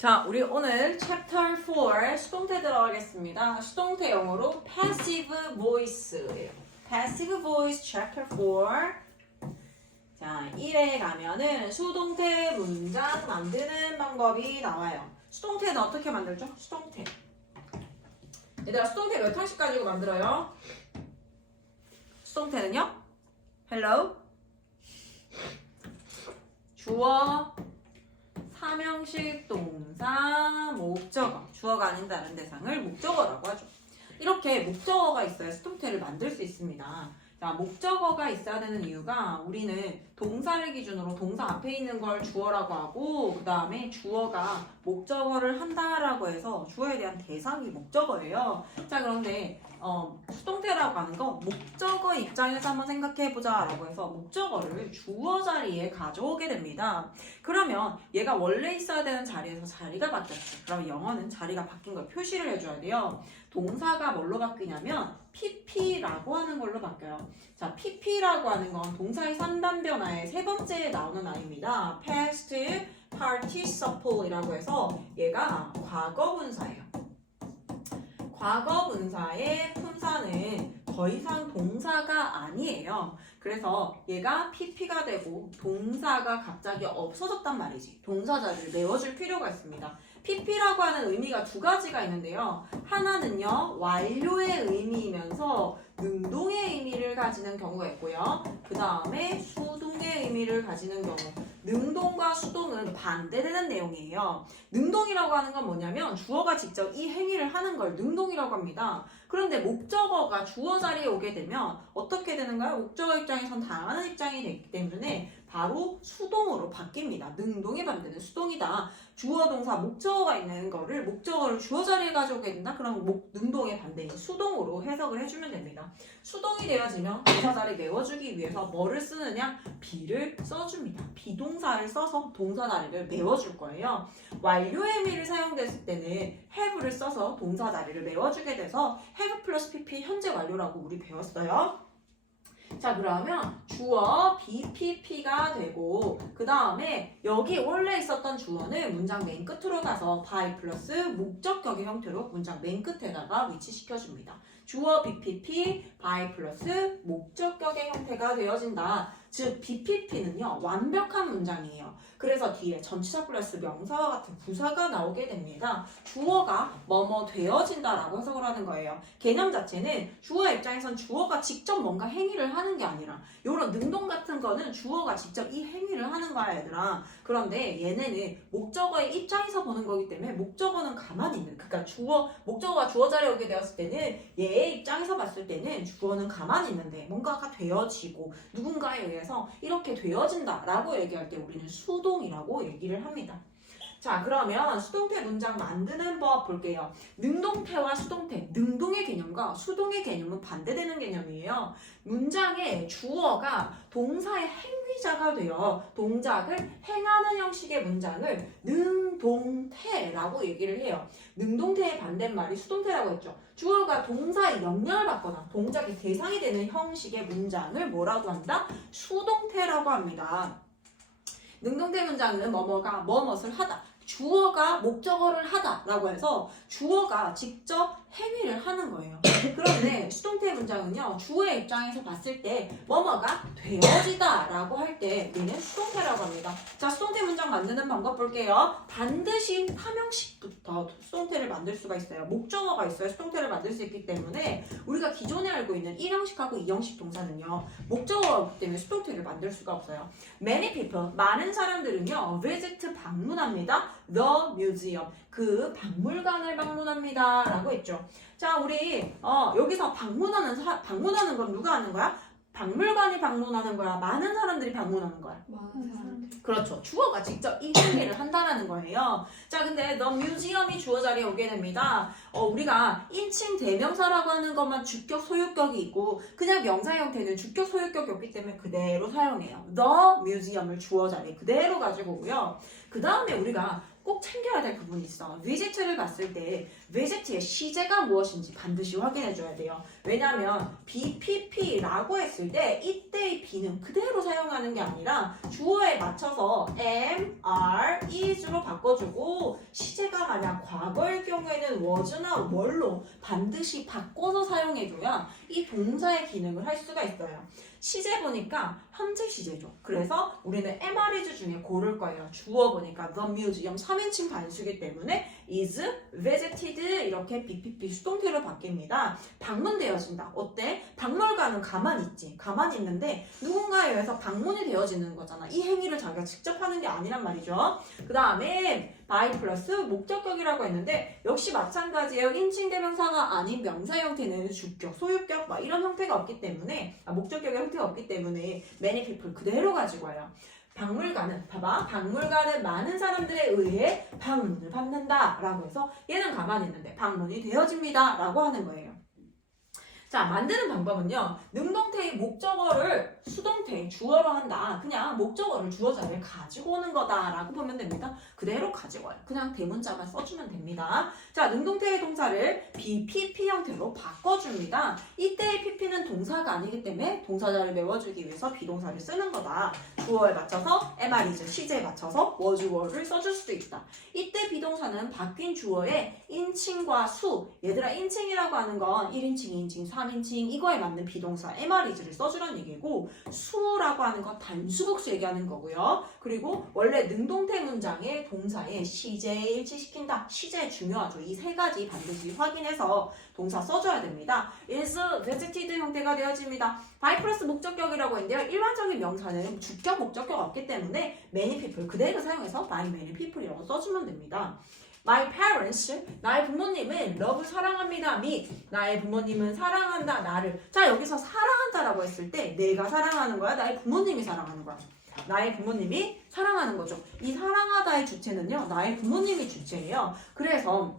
자, 우리 오늘 Chapter 4 수동태 들어가겠습니다. 수동태 영어로 Passive Voice예요. Passive Voice Chapter 4. 자, 1에 가면은 수동태 문장 만드는 방법이 나와요. 수동태는 어떻게 만들죠? 수동태. 얘들아, 수동태 몇 형식 가지고 만들어요? 수동태는요? Hello? 주어, 삼형식 동사, 목적어. 주어가 아닌 다른 대상을 목적어라고 하죠. 이렇게 목적어가 있어야 수동태를 만들 수 있습니다. 자, 목적어가 있어야 되는 이유가 우리는 동사를 기준으로 동사 앞에 있는 걸 주어라고 하고 그 다음에 주어가 목적어를 한다라고 해서 주어에 대한 대상이 목적어예요. 자, 그런데 수동태라고 하는 거 목적어 입장에서 한번 생각해보자 라고 해서 목적어를 주어 자리에 가져오게 됩니다. 그러면 얘가 원래 있어야 되는 자리에서 자리가 바뀌었죠. 그럼 영어는 자리가 바뀐 걸 표시를 해줘야 돼요. 동사가 뭘로 바뀌냐면 pp라고 하는 걸로 바뀌어요. 자, pp라고 하는 건 동사의 3단 변화의 세 번째에 나오는 말입니다. past participle이라고 해서 얘가 과거 분사예요. 과거 분사의 품사는 더 이상 동사가 아니에요. 그래서 얘가 pp가 되고 동사가 갑자기 없어졌단 말이지. 동사 자리를 메워줄 필요가 있습니다. pp라고 하는 의미가 두 가지가 있는데요. 하나는요, 완료의 의미이면서 능동의 의미를 가지는 경우가 있고요. 그 다음에 수동의 의미를 가지는 경우. 능동과 수동은 반대되는 내용이에요. 능동이라고 하는 건 뭐냐면 주어가 직접 이 행위를 하는 걸 능동이라고 합니다. 그런데 목적어가 주어 자리에 오게 되면 어떻게 되는가요? 목적어 입장에선 당하는 입장이 되기 때문에 바로 수동으로 바뀝니다. 능동의 반대는 수동이다. 주어, 동사, 목적어가 있는 거를 목적어를 주어 자리에 가져오게 된다? 그럼 능동의 반대인 수동으로 해석을 해주면 됩니다. 수동이 되어지면 동사 자리 메워주기 위해서 뭐를 쓰느냐? be를 써줍니다. 비동사를 써서 동사 자리를 메워줄 거예요. 완료의 의미를 사용됐을 때는 have를 써서 동사 자리를 메워주게 돼서 have 플러스 pp 현재 완료라고 우리 배웠어요. 자, 그러면 주어 BPP가 되고 그 다음에 여기 원래 있었던 주어는 문장 맨 끝으로 가서 by 플러스 목적격의 형태로 문장 맨 끝에다가 위치시켜줍니다. 주어 BPP, by 플러스 목적격의 형태가 되어진다. 즉 BPP는요 완벽한 문장이에요. 그래서 뒤에 전치사 플러스 명사와 같은 부사가 나오게 됩니다. 주어가 뭐뭐 되어진다라고 해석을 하는 거예요. 개념 자체는 주어 입장에선 주어가 직접 뭔가 행위를 하는 게 아니라 이런 능동 같은 거는 주어가 직접 이 행위를 하는 거야 얘들아. 그런데 얘네는 목적어의 입장에서 보는 거기 때문에 목적어는 가만히 있는, 그러니까 목적어가 주어 자리에 오게 되었을 때는 얘의 입장에서 봤을 때는 주어는 가만히 있는데 뭔가가 되어지고 누군가에 의해서 이렇게 되어진다라고 얘기할 때 우리는 수동이라고 얘기를 합니다. 자, 그러면 수동태 문장 만드는 법 볼게요. 능동태와 수동태, 능동의 개념과 수동의 개념은 반대되는 개념이에요. 문장의 주어가 동사의 행위자가 되어 동작을 행하는 형식의 문장을 능동태라고 얘기를 해요. 능동태의 반대말이 수동태라고 했죠. 주어가 동사의 영향을 받거나 동작의 대상이 되는 형식의 문장을 뭐라고 한다? 수동태라고 합니다. 능동태 문장은 뭐뭐가 뭐뭇을 하다. 주어가 목적어를 하다라고 해서 주어가 직접 행위를 하는 거예요. 그런데 수동태 문장은요, 주어의 입장에서 봤을 때 뭐뭐가 되어지다라고 할 때 얘는 수동태라고 합니다. 자, 수동태 문장 만드는 방법 볼게요. 반드시 삼형식부터 수동태를 만들 수가 있어요. 목적어가 있어야 수동태를 만들 수 있기 때문에 우리가 기존에 알고 있는 1형식하고 2형식 동사는요, 목적어이기 때문에 수동태를 만들 수가 없어요. Many people, 많은 사람들은요, visit 방문합니다. The museum, 그 박물관을 방문합니다 라고 했죠. 자, 우리 여기서 방문하는 건 누가 하는 거야? 박물관이 방문하는 거야? 많은 사람들이 방문하는 거야? 많은 사람들. 그렇죠. 주어가 직접 이 행위를 한다라는 거예요. 자, 근데 the museum이 주어 자리에 오게 됩니다. 우리가 인칭 대명사라고 하는 것만 주격 소유격이 있고 그냥 명사 형태는 주격 소유격이 없기 때문에 그대로 사용해요. the museum을 주어 자리에 그대로 가지고 오고요. 그 다음에 우리가 꼭 챙겨야 될 부분이 있어. visit를 봤을 때 visit의 시제가 무엇인지 반드시 확인해 줘야 돼요. 왜냐하면 BPP라고 했을 때 이때의 B는 그대로 사용하는 게 아니라 주어에 맞춰서 am, are, is로 바꿔주고 시제 시제가 만약 과거일 경우에는 was나 were로 반드시 바꿔서 사용해줘야 이 동사의 기능을 할 수가 있어요. 시제 보니까 현재 시제죠. 그래서 우리는 MR이즈 중에 고를 거예요. 주어 보니까 the museum 3인칭 단수이기 때문에 is visited 이렇게 BPP 수동태로 바뀝니다. 방문되어진다. 어때? 박물관은 가만히 있지. 가만히 있는데 누군가에 의해서 방문이 되어지는 거잖아. 이 행위를 자기가 직접 하는 게 아니란 말이죠. 그 다음에 by 플러스 목적격이라고 했는데 역시 마찬가지예요. 인칭대명사가 아닌 명사 형태는 주격, 소유격 막 이런 형태가 없기 때문에 목적격의 형태가 없기 때문에 many people 그대로 가지고 와요. 박물관은 봐봐. 박물관은 많은 사람들에 의해 방문을 받는다 라고 해서 얘는 가만히 있는데 방문이 되어집니다 라고 하는 거예요. 자, 만드는 방법은요. 능동태의 목적어를 수동태, 주어로 한다. 그냥 목적어를 주어 자리에 가지고 오는 거다라고 보면 됩니다. 그대로 가지고 와요. 그냥 대문자만 써주면 됩니다. 자, 능동태의 동사를 BPP 형태로 바꿔줍니다. 이때의 PP는 동사가 아니기 때문에 동사자를 메워주기 위해서 비동사를 쓰는 거다. 주어에 맞춰서 MR이즈, 시제에 맞춰서 was, were를 써줄 수도 있다. 이때 비동사는 바뀐 주어에 인칭과 수, 얘들아 인칭이라고 하는 건 1인칭, 2인칭, 3인칭 이거에 맞는 비동사 MR이즈를 써주란 얘기고 수라고 하는 건 단수복수 얘기하는 거고요. 그리고 원래 능동태 문장의 동사에 시제에 일치시킨다. 시제 중요하죠. 이 세 가지 반드시 확인해서 동사 써줘야 됩니다. is visited 형태가 되어집니다. by 플러스 목적격이라고 했는데요. 일반적인 명사는 주격, 목적격 없기 때문에 many people 그대로 사용해서 by many people이라고 써주면 됩니다. My parents, 나의 부모님은 love 사랑합니다. 및 나의 부모님은 사랑한다. 나를. 자, 여기서 사랑한다라고 했을 때 내가 사랑하는 거야? 나의 부모님이 사랑하는 거야? 나의 부모님이 사랑하는 거죠. 이 사랑하다의 주체는요. 나의 부모님이 주체예요. 그래서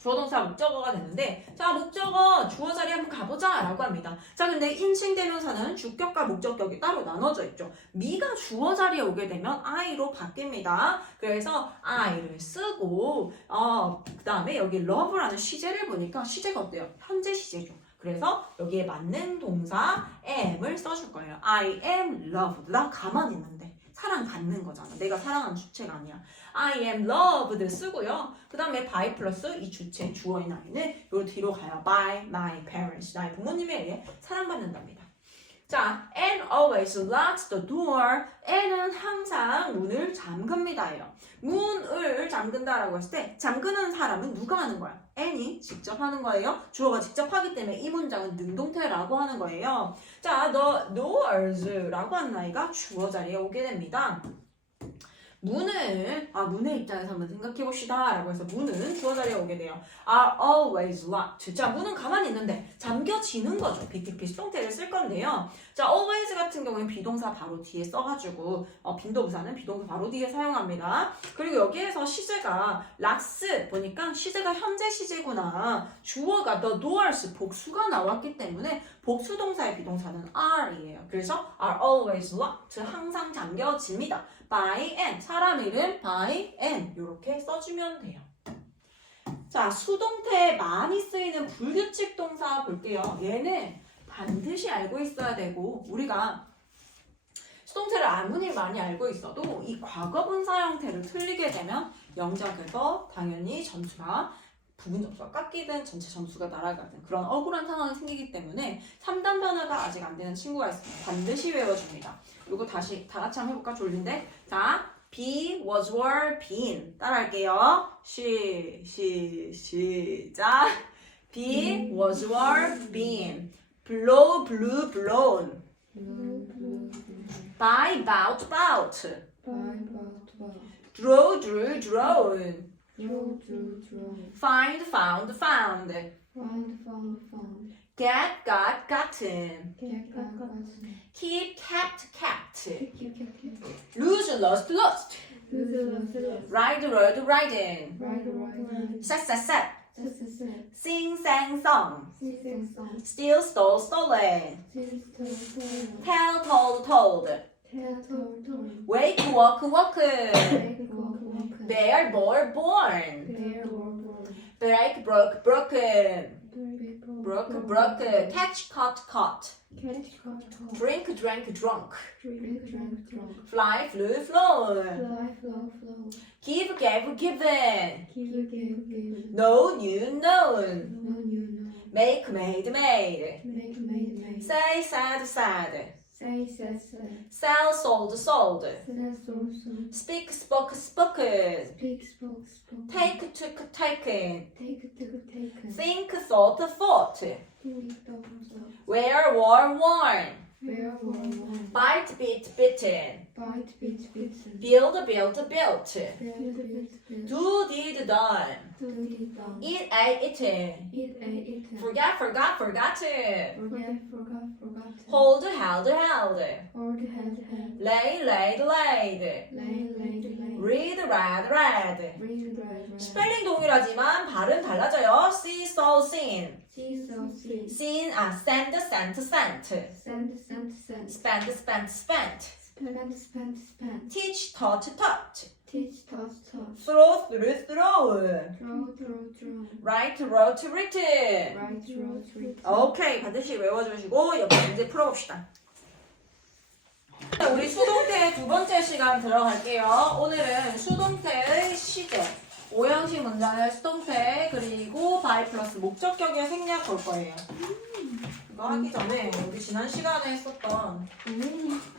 주어동사 목적어가 되는데 자 목적어 주어 자리 한번 가보자 라고 합니다. 자 근데 인칭대명사는 주격과 목적격이 따로 나눠져 있죠. 미가 주어 자리에 오게 되면 I로 바뀝니다. 그래서 I를 쓰고 그 다음에 여기 love라는 시제를 보니까 시제가 어때요? 현재 시제죠. 그래서 여기에 맞는 동사 am을 써줄 거예요. I am loved. 나 가만히 있는데 사랑받는 거잖아. 내가 사랑하는 주체가 아니야. I am loved 쓰고요. 그 다음에 by 플러스 이 주체 주어인 I는 요 뒤로 가요. by my parents. 나의 부모님에 의해 사랑받는답니다. 자, and always locks the door. and는 항상 문을 잠급니다예요. 문을 잠근다라고 했을 때 잠그는 사람은 누가 하는 거야? and이 직접 하는 거예요. 주어가 직접 하기 때문에 이 문장은 능동태라고 하는 거예요. 자, the doors라고 하는 아이가 주어 자리에 오게 됩니다. 문의 입장에서 한번 생각해 봅시다 라고 해서 문은 주어 자리에 오게 돼요. are always locked. 자, 문은 가만히 있는데 잠겨지는 거죠. BTP 수동태를 쓸 건데요. 자, always 같은 경우는 비동사 바로 뒤에 써가지고 빈도부사는 비동사 바로 뒤에 사용합니다. 그리고 여기에서 시제가 locks 보니까 시제가 현재 시제구나. 주어가 the doors 복수가 나왔기 때문에 복수동사의 비동사는 are이에요. 그래서 are always locked 항상 잠겨집니다. by and 사람 이름 by and 이렇게 써주면 돼요. 자, 수동태에 많이 쓰이는 불규칙 동사 볼게요. 얘는 반드시 알고 있어야 되고 우리가 수동태를 아무리 많이 알고 있어도 이 과거분사 형태를 틀리게 되면 영작에서 당연히 점수가 부분 점수가 깎이든 전체 점수가 날아가든 그런 억울한 상황이 생기기 때문에 3단 변화가 아직 안 되는 친구가 있습니다. 반드시 외워줍니다. 이거 다시 다 같이 한번 해볼까? 졸린데. 자, be, was, were, been. 따라할게요. 시작. be, was, were, been. blow, blew, blown. buy, bought, bought. draw, drew, drawn. find, found, found. get, got, gotten. keep, kept, kept. lose, lost, lost. ride, rode, riding. set, set, set. sing, sang, song. steal, stole, stolen. tell, told, told. wake, walk, walked. bear, bore, born. break, broke, broken. broke, broke, catch, caught, caught, catch, caught, caught, drink, drank, drunk, drink, drank, drunk, fly, flew, flown, fly, flow, flow, give, gave, given, give, give, know, knew, known, no, new, no, make, made, made, make, made, say, said, said, say, said, sell, sold, sold, said, so, speak, spoke, spoken, speak, spoke, spoke, take, took, taken, take, taken, think, thought, thought, think, thought, wear, wore, worn, where, one, bite, bit, bitten, bite, bit, bitten, build, built, built, build, build, do, did, done, do, did, done, eat, ate, eaten, eat, eaten, forget, forgot, forgotten, forget, forgot, forgotten, hold, held, held, hold, held, lay, laid, laid, lay, laid, read, read, read. read, read, 스펠링 동일하지만 발음 달라져요. see, saw, seen. see, saw, see, seen, send, sent, sent. send, sent, spend, spent, spent. spend, teach, taught, taught. teach, taught, throw, threw, throw. throw, write, wrote, written. write, wrote, read. 오케이, 반드시 외워주시고 옆에 문제 풀어봅시다. 우리 수동태 두 번째 시간 들어갈게요. 오늘은 수동태의 시제, 오형식 문장의 수동태, 그리고 by 플러스 목적격의 생략 볼 거예요. 이거 하기 전에 우리 지난 시간에 했었던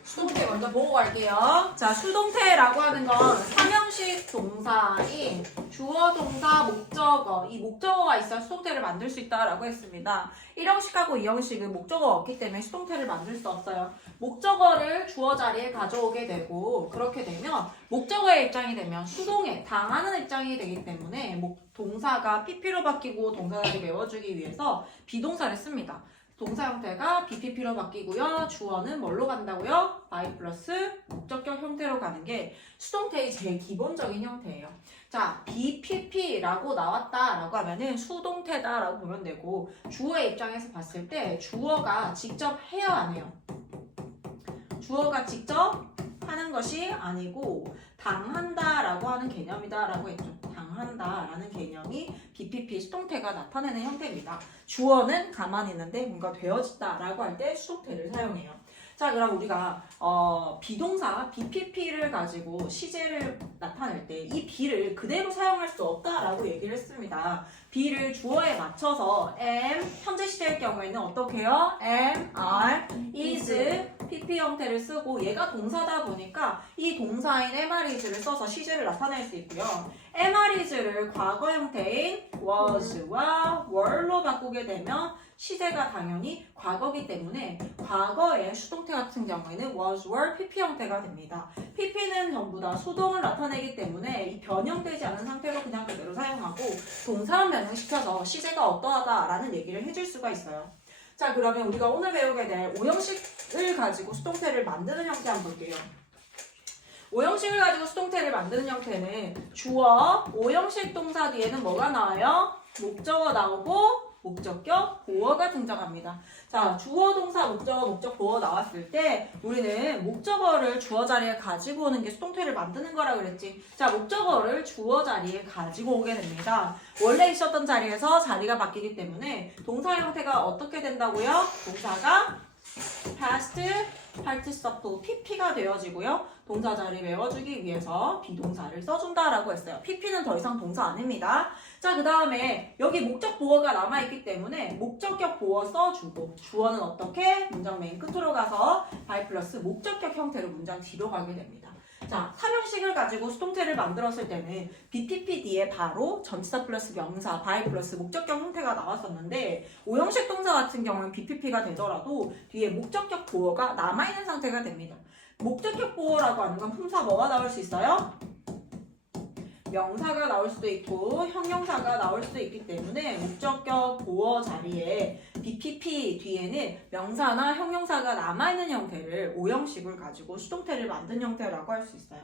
수동태 먼저 보고 갈게요. 자, 수동태라고 하는 건 삼형식 동사인 주어, 동사, 목적어, 이 목적어가 있어야 수동태를 만들 수 있다라고 했습니다. 1형식하고 2형식은 목적어가 없기 때문에 수동태를 만들 수 없어요. 목적어를 주어 자리에 가져오게 되고, 그렇게 되면 목적어의 입장이 되면 수동에 당하는 입장이 되기 때문에 동사가 PP로 바뀌고 동사를 외워주기 위해서 비동사를 씁니다. 동사 형태가 BPP로 바뀌고요. 주어는 뭘로 간다고요? by 플러스 목적격 형태로 가는 게 수동태의 제일 기본적인 형태예요. 자, BPP라고 나왔다라고 하면은 수동태다라고 보면 되고, 주어의 입장에서 봤을 때 주어가 직접 해야 안 해요? 주어가 직접 하는 것이 아니고 당한다라고 하는 개념이다라고 했죠. 당한다라는 개념이 BPP 수동태가 나타내는 형태입니다. 주어는 가만히 있는데 뭔가 되어진다라고 할 때 수동태를 사용해요. 자, 그럼 우리가 비동사 BPP를 가지고 시제를 나타낼 때 이 be를 그대로 사용할 수 없다라고 얘기를 했습니다. be를 주어에 맞춰서 am, 현재 시제일 경우에는 어떻게 해요? am, are, is, PP 형태를 쓰고, 얘가 동사다 보니까 이 동사인 am, are, is를 써서 시제를 나타낼 수 있고요. am, are, is를 과거 형태인 was와 were로 바꾸게 되면 시제가 당연히 과거기 때문에 과거의 수동태 같은 경우에는 was, were, PP 형태가 됩니다. PP는 전부 다 수동을 나타내기 때문에 이 변형되지 않은 상태로 그냥 그대로 사용하고, 동사만 변형시켜서 시제가 어떠하다라는 얘기를 해줄 수가 있어요. 자, 그러면 우리가 오늘 배우게 될 오형식을 가지고 수동태를 만드는 형태 한번 볼게요. 오형식을 가지고 수동태를 만드는 형태는 주어, 오형식 동사 뒤에는 뭐가 나와요? 목적어 나오고 목적격, 보어가 등장합니다. 자, 주어, 동사, 목적어, 목적, 보어 나왔을 때 우리는 목적어를 주어 자리에 가지고 오는 게 수동태를 만드는 거라 그랬지. 자, 목적어를 주어 자리에 가지고 오게 됩니다. 원래 있었던 자리에서 자리가 바뀌기 때문에 동사 형태가 어떻게 된다고요? 동사가 past participle PP가 되어지고요. 동사 자리 외워주기 위해서 비동사를 써준다라고 했어요. PP는 더 이상 동사 아닙니다. 자, 그 다음에 여기 목적 보어가 남아있기 때문에 목적격 보어 써주고, 주어는 어떻게? 문장 맨 끝으로 가서 by 플러스 목적격 형태로 문장 뒤로 가게 됩니다. 자, 삼형식을 가지고 수동태를 만들었을 때는 BPP 뒤에 바로 전치사 플러스 명사, by 플러스 목적격 형태가 나왔었는데, 오형식 동사 같은 경우는 BPP가 되더라도 뒤에 목적격 보어가 남아있는 상태가 됩니다. 목적격 보어라고 하는 건 품사 뭐가 나올 수 있어요? 명사가 나올 수도 있고 형용사가 나올 수도 있기 때문에 목적격 보어 자리에 BPP 뒤에는 명사나 형용사가 남아있는 형태를 오형식을 가지고 수동태를 만든 형태라고 할 수 있어요.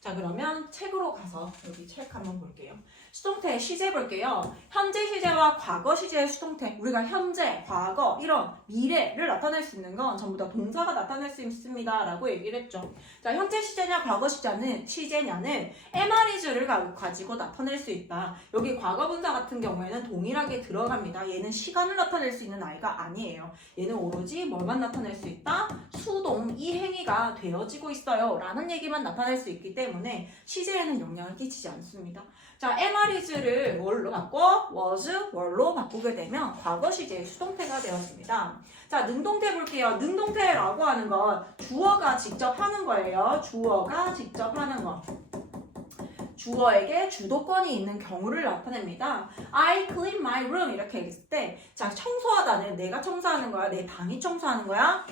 자, 그러면 책으로 가서 여기 책 한번 볼게요. 수동태 시제 볼게요. 현재 시제와 과거 시제의 수동태. 우리가 현재, 과거, 이런 미래를 나타낼 수 있는 건 전부 다 동사가 나타낼 수 있습니다. 라고 얘기를 했죠. 자, 현재 시제냐 과거 시제냐는 MR이즈를 가지고 나타낼 수 있다. 여기 과거 분사 같은 경우에는 동일하게 들어갑니다. 얘는 시간을 나타낼 수 있는 아이가 아니에요. 얘는 오로지 뭘만 나타낼 수 있다? 수동, 이 행위가 되어지고 있어요. 라는 얘기만 나타낼 수 있기 때문에 시제에는 영향을 끼치지 않습니다. 자, MR이즈를 뭘로 바꿔? was, were로 바꾸게 되면 과거 시제의 수동태가 되었습니다. 자, 능동태 볼게요. 능동태라고 하는 건 주어가 직접 하는 거예요. 주어가 직접 하는 거. 주어에게 주도권이 있는 경우를 나타냅니다. I clean my room 이렇게 얘기했을 때, 자, 청소하다는 내가 청소하는 거야? 내 방이 청소하는 거야?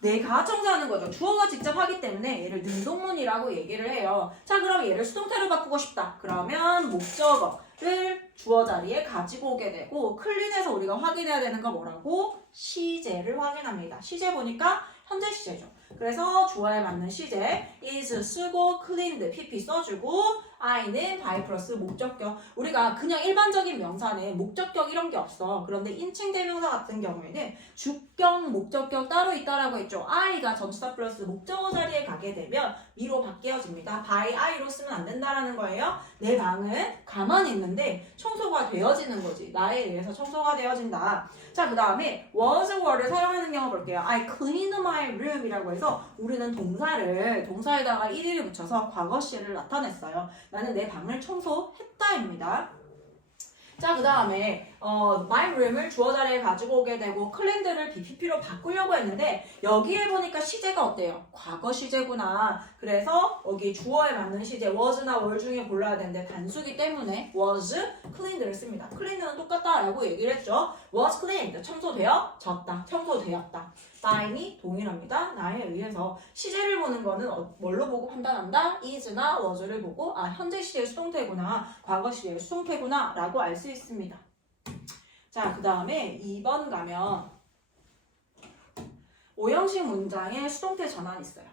내가 청소하는 거죠. 주어가 직접 하기 때문에 얘를 능동문이라고 얘기를 해요. 자, 그럼 얘를 수동태로 바꾸고 싶다. 그러면 목적어를 주어 자리에 가지고 오게 되고, 클린에서 우리가 확인해야 되는 거 뭐라고? 시제를 확인합니다. 시제 보니까 현재 시제죠. 그래서 주어에 맞는 시제 is 쓰고 cleaned pp 써주고 I는 by 플러스 목적격. 우리가 그냥 일반적인 명사는 목적격 이런 게 없어. 그런데 인칭 대명사 같은 경우에는 주격, 목적격 따로 있다라고 했죠. I가 전치사 플러스 목적어 자리에 가게 되면 미로 바뀌어집니다. by I로 쓰면 안 된다라는 거예요. 내 방은 가만히 있는데 청소가 되어지는 거지. 나에 의해서 청소가 되어진다. 자, 그 다음에 was, were를 사용하는 경우 볼게요. I cleaned my room 이라고 해서 우리는 동사에다가 1을 붙여서 과거 시를 나타냈어요. 나는 내 방을 청소했다입니다. 자, 그 다음에 my room을 주어 자리에 가지고 오게 되고 cleaned를 BPP로 바꾸려고 했는데 여기에 보니까 시제가 어때요? 과거 시제구나. 그래서 여기 주어에 맞는 시제 was나 were 중에 골라야 되는데 단수기 때문에 was cleaned를 씁니다. cleaned는 똑같다라고 얘기를 했죠. was cleaned, 청소되어졌다, 청소되었다. by니 동일합니다. 나에 의해서. 시제를 보는 거는 뭘로 보고 판단한다? is나 was를 보고 현재 시제의 수동태구나, 과거 시제의 수동태구나 라고 알 수 있습니다. 자, 그 다음에 2번 가면 오형식 문장에 수동태 전환이 있어요.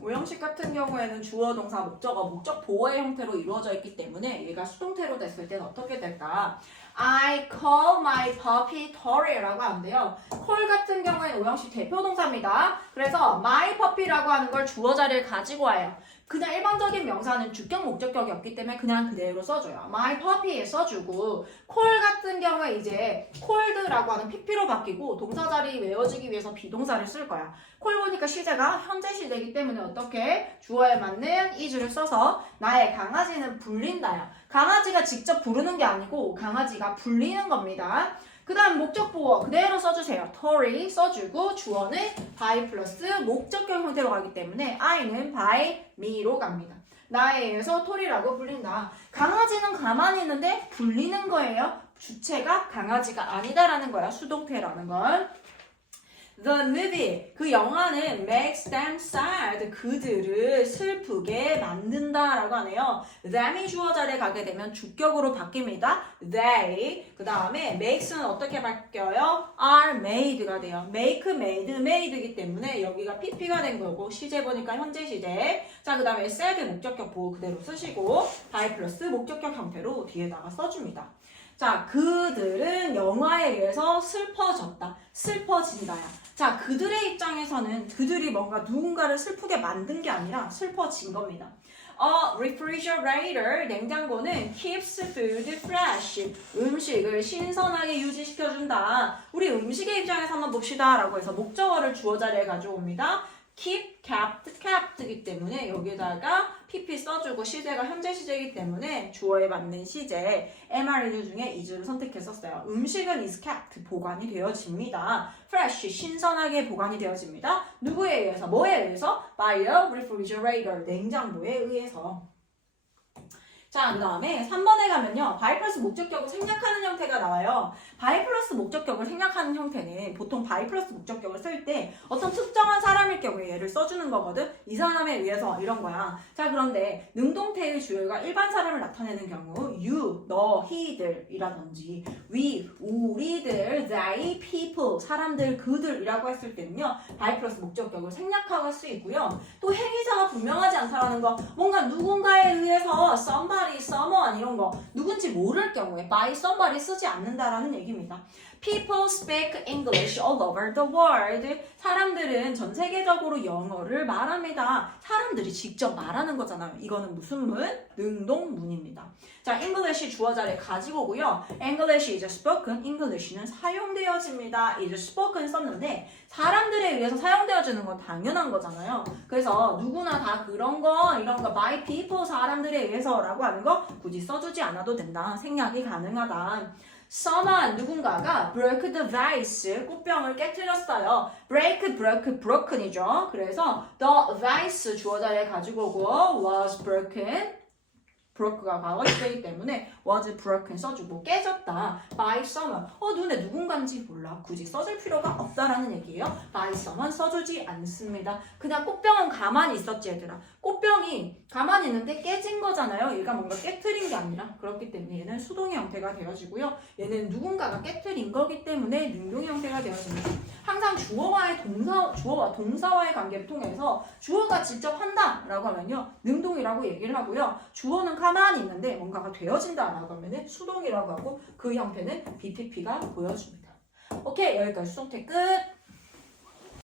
오형식 같은 경우에는 주어, 동사, 목적어, 목적 보어의 형태로 이루어져 있기 때문에 얘가 수동태로 됐을 때는 어떻게 될까? I call my puppy Tori라고 하는데요. call 같은 경우에는 오형식 대표 동사입니다. 그래서 my puppy라고 하는 걸 주어 자리에 가지고 와요. 그냥 일반적인 명사는 주격, 목적격이 없기 때문에 그냥 그대로 써줘요. my puppy에 써주고 call 같은 경우에 이제 called라고 하는 pp로 바뀌고 동사 자리 외워지기 위해서 비동사를 쓸 거야. call 보니까 시제가 현재 시제이기 때문에 어떻게? 주어에 맞는 is를 써서 나의 강아지는 불린다요. 강아지가 직접 부르는 게 아니고 강아지가 불리는 겁니다. 그 다음 목적 보어 그대로 써주세요. Tori 써주고 주어는 by 플러스 목적격 형태로 가기 때문에 I는 by me로 갑니다. 나에 의해서 Tori라고 불린다. 강아지는 가만히 있는데 불리는 거예요. 주체가 강아지가 아니다라는 거야. 수동태라는 건. The movie, 그 영화는 makes them sad, 그들을 슬프게 만든다라고 하네요. them이 주어 자리에 가게 되면 주격으로 바뀝니다. they, 그 다음에 makes는 어떻게 바뀌어요? are made가 돼요. make, made, made이기 때문에 여기가 pp가 된 거고 시제 보니까 현재 시제. 자, 그 다음에 sad 목적격 보호 그대로 쓰시고 by 플러스 목적격 형태로 뒤에다가 써줍니다. 자, 그들은 영화에 의해서 슬퍼졌다. 슬퍼진다야. 자, 그들의 입장에서는 그들이 뭔가 누군가를 슬프게 만든 게 아니라 슬퍼진 겁니다. refrigerator, 냉장고는 keeps food fresh. 음식을 신선하게 유지시켜준다. 우리 음식의 입장에서 한번 봅시다. 라고 해서 목적어를 주어 자리에 가져옵니다. keep, kept,기 때문에 여기다가 pp 써주고 시제가 현재 시제이기 때문에 주어에 맞는 시제 MRE 중에 is를 선택했었어요. 음식은 is kept, 보관이 되어집니다. fresh, 신선하게 보관이 되어집니다. 누구에 의해서? 뭐에 의해서? by a refrigerator, 냉장고에 의해서. 자, 그 다음에 3번에 가면요. 바이 플러스 목적격을 생략하는 형태가 나와요. 바이 플러스 목적격을 생략하는 형태는 보통 바이 플러스 목적격을 쓸 때 어떤 특정한 사람일 경우에 얘를 써주는 거거든. 이 사람에 의해서 이런 거야. 자, 그런데 능동태의 주어가 일반 사람을 나타내는 경우 you, 너, he들이라든지 we, 우리들, they, people, 사람들, 그들이라고 했을 때는요. 바이 플러스 목적격을 생략하고 할 수 있고요. 또 행위자가 분명하지 않다라는 거 뭔가 누군가에 의해서 somebody, someone 이런 거 누군지 모를 경우에 by somebody 쓰지 않는다라는 얘기입니다. People speak English all over the world. 사람들은 전 세계적으로 영어를 말합니다. 사람들이 직접 말하는 거잖아요. 이거는 무슨 문? 능동문입니다. 자, English 주어 자리에 가지고 오고요. English is spoken. English는 사용되어집니다. is spoken 썼는데 사람들에 의해서 사용되어지는 건 당연한 거잖아요. 그래서 누구나 다 그런 거 이런 거 by people 사람들에 의해서라고 하는 거 굳이 써주지 않아도 된다. 생략이 가능하다. someone 누군가가 broke the vase 꽃병을 깨뜨렸어요. break, broke, broken이죠. 그래서 the vase 주어 자리에 가지고 오고 was broken broke가 과거시되기 때문에 was broken 써주고 깨졌다. by someone 눈에 누군가인지 몰라. 굳이 써줄 필요가 없다라는 얘기예요. by someone 써주지 않습니다. 그냥 꽃병은 가만히 있었지 얘들아. 꽃병이 가만히 있는데 깨진 거잖아요. 얘가 뭔가 깨트린 게 아니라 그렇기 때문에 얘는 수동의 형태가 되어지고요. 얘는 누군가가 깨트린 거기 때문에 능동의 형태가 되어집니다. 항상 주어와 동사와의 관계를 통해서 주어가 직접 한다라고 하면요. 능동이라고 얘기를 하고요. 주어는 가만히 있는데 뭔가가 되어진다라고 하면은 수동이라고 하고 그 형태는 BPP가 보여줍니다. 오케이, 여기까지 수동태 끝.